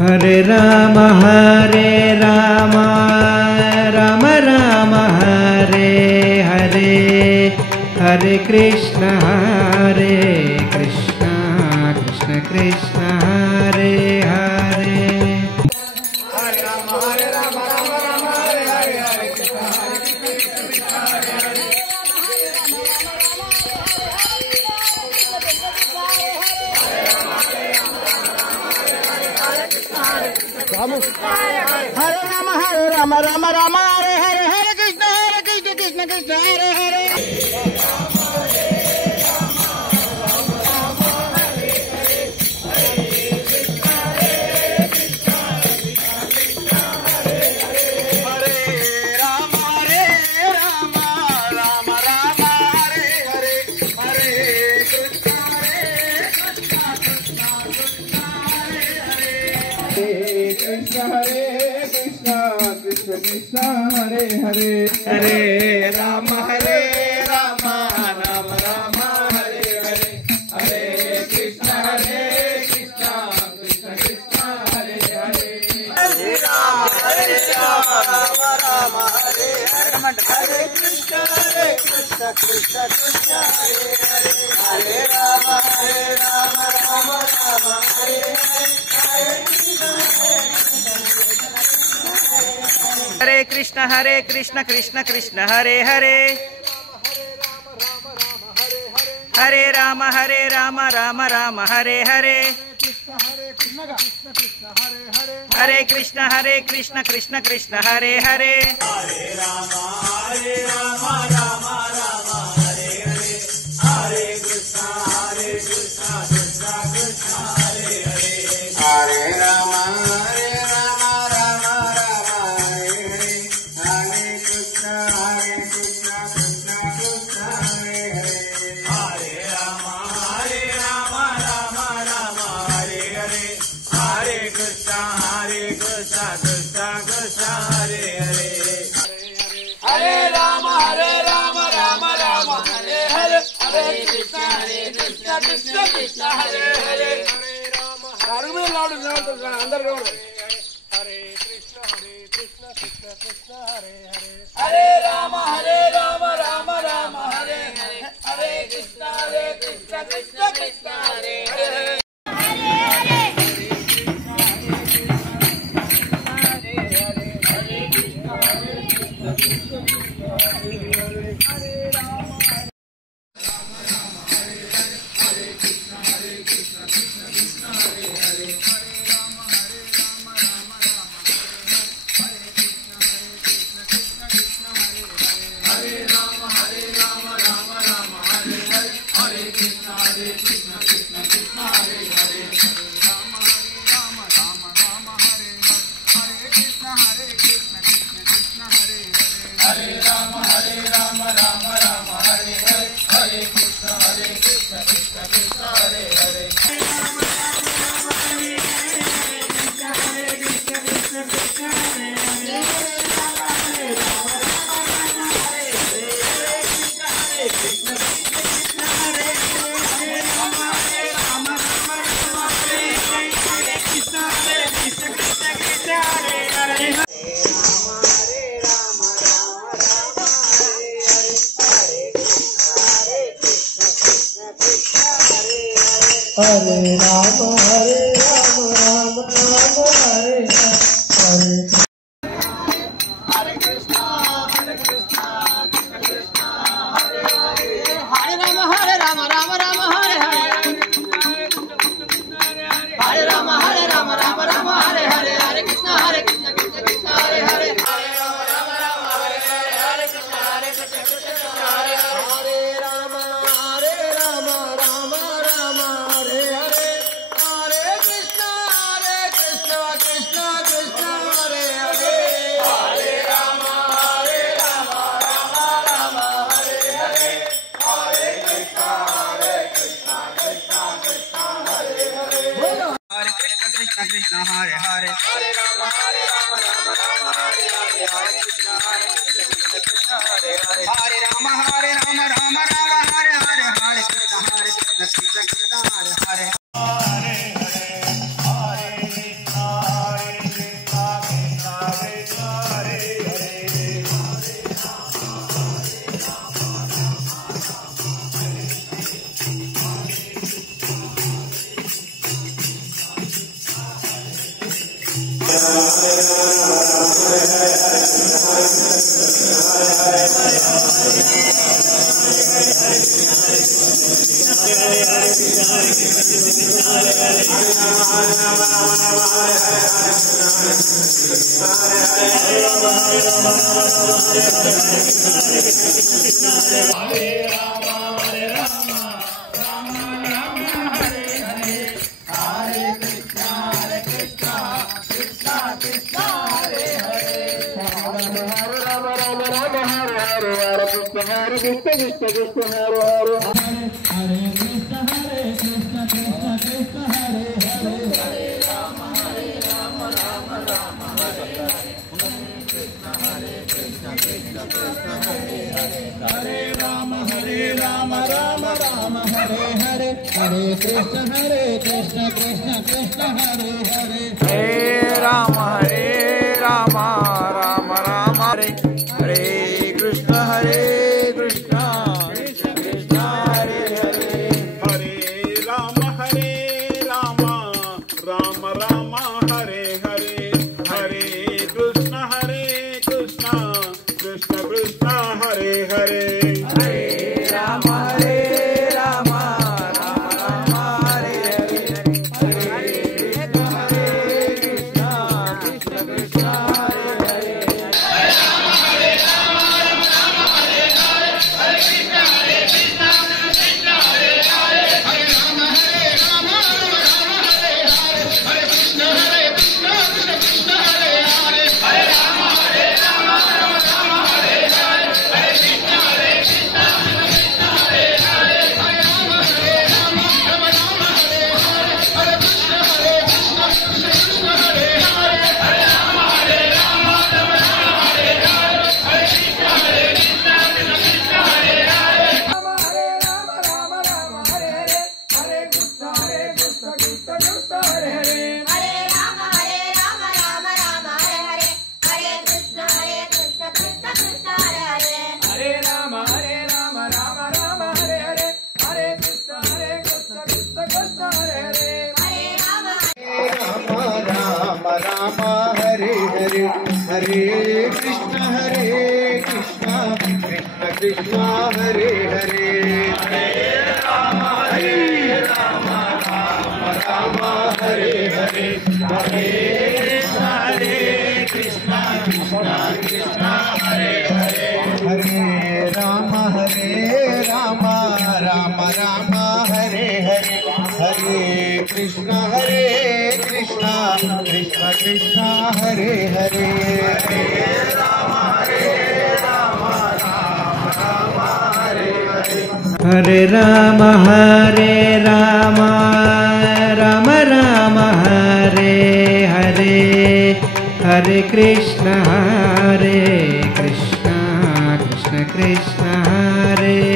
हरे राम राम राम हरे हरे, हरे कृष्ण कृष्ण कृष्ण हरे हरे। हरे राम राम राम हरे हरे, हरे कृष्ण कृष्ण हरे हरे। हरे राम राम हरे हरे, हरे कृष्ण कृष्ण कृष्ण हरे हरे। हरे कृष्ण कृष्ण कृष्ण हरे हरे, हरे राम राम राम हरे हरे, हरे कृष्ण कृष्ण कृष्ण हरे हरे। हरे राम राम हरे हरे, हरे कृष्ण कृष्ण कृष्ण हरे हरे, हरे राम राम हरे हरे, हरे कृष्ण कृष्ण कृष्ण हरे हरे, हरे राम राम हरे हरे, हरे कृष्ण कृष्ण कृष्ण हरे हरे। हरे राम राम राम हरे हरे, हरे कृष्ण कृष्ण कृष्ण हरे हरे, हरे राम कृष्ण कृष्ण हरे हरे, अंदर हरे कृष्ण कृष्ण कृष्ण हरे हरे, हरे राम राम हरे हरे, हरे कृष्ण कृष्ण कृष्ण हरे हरे। हरे राम राम हरे हरे, हरे कृष्णा कृष्ण कृष्ण हरे हरे, हरे राम राम हरे हरे, हरे राम हरे हरे, हरे कृष्ण कृष्ण कृष्ण हरे हरे, हरे राम हरे हरे कृष्ण कृष्ण हरे हरे, हरे राम राम हरे हरे, हरे कृष्ण कृष्ण कृष्ण हरे हरे, हरे राम राम हरे हरे, हरे कृष्ण कृष्ण कृष्ण हरे हरे, हरे कृष्ण कृष्ण हरे हरे, हरे राम हरे हरे, हरे कृष्ण कृष्ण कृष्ण हरे हरे, हरे राम हरे हरे, हरे Krishna Krishna Krishna Hare Hare. Hare Rama Rama Rama Hare Hare Hare Krishna Krishna Krishna Hare